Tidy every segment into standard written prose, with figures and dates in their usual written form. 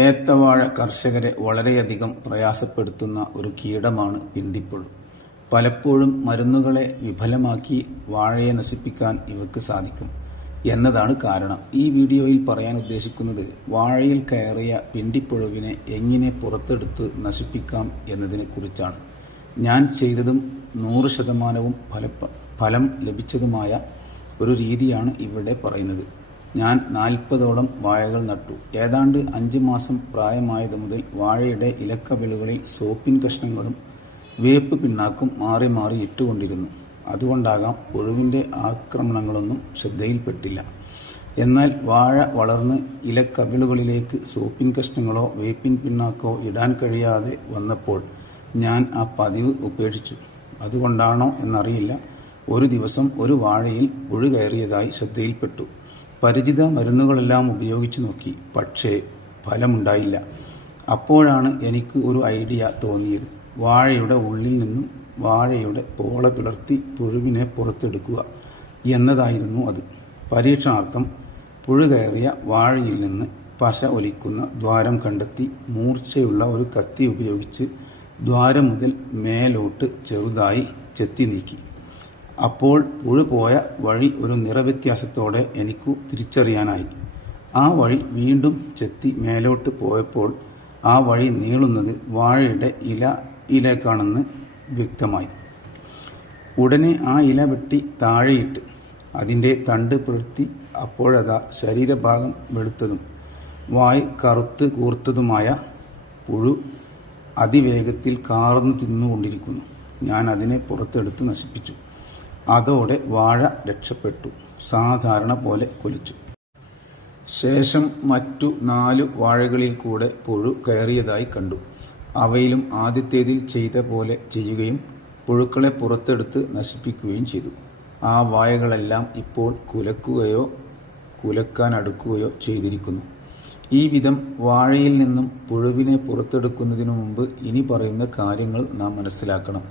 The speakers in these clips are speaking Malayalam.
ഏത്തവാഴ കർഷകരെ വളരെയധികം പ്രയാസപ്പെടുത്തുന്ന ഒരു കീടമാണ് പിണ്ടിപ്പുഴു. പലപ്പോഴും മരുന്നുകളെ വിഫലമാക്കി വാഴയെ നശിപ്പിക്കാൻ ഇവയ്ക്ക് സാധിക്കും എന്നതാണ് കാരണം. ഈ വീഡിയോയിൽ പറയാൻ ഉദ്ദേശിക്കുന്നത് വാഴയിൽ കയറിയ പിണ്ടിപ്പുഴുവിനെ എങ്ങനെ പുറത്തെടുത്ത് നശിപ്പിക്കാം എന്നതിനെ കുറിച്ചാണ്. ഞാൻ ചെയ്തതും 100% ഫലം ലഭിച്ചതുമായ ഒരു രീതിയാണ് ഇവിടെ പറയുന്നത്. ഞാൻ 40ഓളം വാഴകൾ നട്ടു. ഏതാണ്ട് 5 മാസം പ്രായമായത് മുതൽ വാഴയുടെ ഇലക്കവിളുകളിൽ സോപ്പിൻ കഷ്ണങ്ങളും വേപ്പ് പിണ്ണാക്കും മാറി മാറി ഇട്ടുകൊണ്ടിരുന്നു. അതുകൊണ്ടാകാം പുഴുവിൻ്റെ ആക്രമണങ്ങളൊന്നും ശ്രദ്ധയിൽപ്പെട്ടില്ല. എന്നാൽ വാഴ വളർന്ന് ഇലക്കവിളുകളിലേക്ക് സോപ്പിൻ കഷ്ണങ്ങളോ വേപ്പിൻ പിണ്ണാക്കോ ഇടാൻ കഴിയാതെ വന്നപ്പോൾ ഞാൻ ആ പതിവ് ഉപേക്ഷിച്ചു. അതുകൊണ്ടാണോ എന്നറിയില്ല, ഒരു ദിവസം ഒരു വാഴയിൽ പുഴു കയറിയതായി ശ്രദ്ധയിൽപ്പെട്ടു. പരിചിത മരുന്നുകളെല്ലാം ഉപയോഗിച്ചു നോക്കി, പക്ഷേ ഫലമുണ്ടായില്ല. അപ്പോഴാണ് എനിക്ക് ഒരു ഐഡിയ തോന്നിയത്. വാഴയുടെ ഉള്ളിൽ നിന്നും വാഴയുടെ പോള പിളർത്തി പുഴുവിനെ പുറത്തെടുക്കുക എന്നതായിരുന്നു അത്. പരീക്ഷണാർത്ഥം പുഴു കയറിയ വാഴയിൽ നിന്ന് പശ ഒലിക്കുന്ന ദ്വാരം കണ്ടെത്തി മൂർച്ചയുള്ള ഒരു കത്തി ഉപയോഗിച്ച് ദ്വാരം മുതൽ മേലോട്ട് ചെറുതായി ചെത്തി നീക്കി. അപ്പോൾ പുഴു പോയ വഴി ഒരു നിറവ്യത്യാസത്തോടെ എനിക്കു തിരിച്ചറിയാനായി. ആ വഴി വീണ്ടും ചെത്തി മേലോട്ട് പോയപ്പോൾ ആ വഴി നീളുന്നത് വാഴയുടെ ഇലയിലേക്കാണെന്ന് വ്യക്തമായി. ഉടനെ ആ ഇല വെട്ടി താഴെയിട്ട് അതിൻ്റെ തണ്ട് പിളർത്തി. അപ്പോഴതാ ശരീരഭാഗം വെളുത്തതും വായ് കറുത്ത് കൂർത്തതുമായ പുഴു അതിവേഗത്തിൽ കാർന്നു തിന്നുകൊണ്ടിരിക്കുന്നു. ഞാൻ അതിനെ പുറത്തെടുത്ത് നശിപ്പിച്ചു. അതോടെ വാഴ രക്ഷപ്പെട്ടു, സാധാരണ പോലെ കൊലിച്ചു. ശേഷം മറ്റു 4 വാഴകളിൽ കൂടെ പുഴു കയറിയതായി കണ്ടു. അവയിലും ആദ്യത്തേതിൽ ചെയ്ത പോലെ ചെയ്യുകയും പുഴുക്കളെ പുറത്തെടുത്ത് നശിപ്പിക്കുകയും ചെയ്തു. ആ വാഴകളെല്ലാം ഇപ്പോൾ കുലക്കാനടുക്കുകയോ ചെയ്തിരിക്കുന്നു. ഈ വിധം വാഴയിൽ നിന്നും പുഴുവിനെ പുറത്തെടുക്കുന്നതിനു മുമ്പ് ഇനി പറയുന്ന കാര്യങ്ങൾ നാം മനസ്സിലാക്കണം.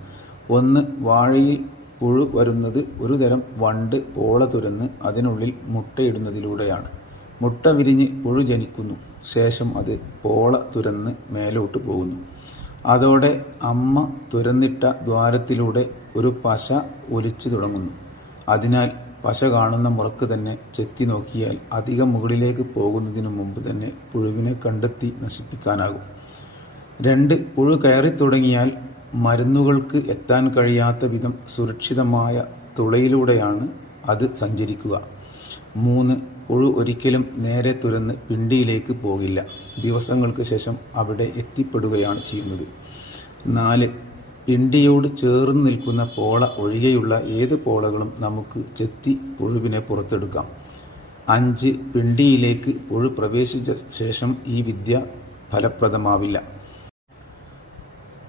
1. വാഴയിൽ പുഴു വരുന്നത് ഒരു തരം വണ്ട് പോള തുരന്ന് അതിനുള്ളിൽ മുട്ടയിടുന്നതിലൂടെയാണ്. മുട്ട വിരിഞ്ഞ് പുഴു ജനിക്കുന്നു. ശേഷം അത് പോള തുരന്ന് മേലോട്ട് പോകുന്നു. അതോടെ അമ്മ തുരന്നിട്ട ദ്വാരത്തിലൂടെ ഒരു പശ ഒലിച്ചു തുടങ്ങുന്നു. അതിനാൽ പശ കാണുന്ന മുറക്ക് തന്നെ ചെത്തി നോക്കിയാൽ അധികം മുകളിലേക്ക് പോകുന്നതിനു മുമ്പ് തന്നെ പുഴുവിനെ കണ്ടെത്തി നശിപ്പിക്കാനാകും. 2. പുഴു കയറി തുടങ്ങിയാൽ മരുന്നുകൾക്ക് എത്താൻ കഴിയാത്ത വിധം സുരക്ഷിതമായ തുളയിലൂടെയാണ് അത് സഞ്ചരിക്കുക. 3. പുഴു ഒരിക്കലും നേരെ തുരന്ന് പിണ്ടിയിലേക്ക് പോകില്ല. ദിവസങ്ങൾക്ക് ശേഷം അവിടെ എത്തിപ്പെടുകയാണ് ചെയ്യുന്നത്. 4. പിണ്ടിയോട് ചേർന്ന് നിൽക്കുന്ന പോള ഒഴികെയുള്ള ഏത് പോളകളും നമുക്ക് ചെത്തി പുഴുവിനെ പുറത്തെടുക്കാം. 5. പിണ്ടിയിലേക്ക് പുഴു പ്രവേശിച്ച ശേഷം ഈ വിദ്യ ഫലപ്രദമാവില്ല.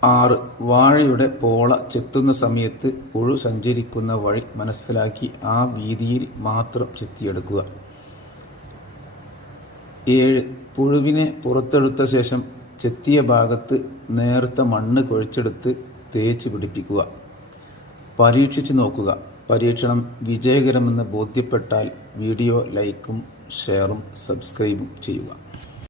6. വാഴയുടെ പോള ചെത്തുന്ന സമയത്ത് പുഴു സഞ്ചരിക്കുന്ന വഴി മനസ്സിലാക്കി ആ വീതിയിൽ മാത്രം ചെത്തിയെടുക്കുക. 7. പുഴുവിനെ പുറത്തെടുത്ത ശേഷം ചെത്തിയ ഭാഗത്ത് നേർത്ത മണ്ണ് കുഴച്ചെടുത്ത് തേച്ച് പിടിപ്പിക്കുക. പരീക്ഷിച്ച് നോക്കുക. പരീക്ഷണം വിജയകരമെന്ന് ബോധ്യപ്പെട്ടാൽ വീഡിയോ ലൈക്കും ഷെയറും സബ്സ്ക്രൈബും ചെയ്യുക.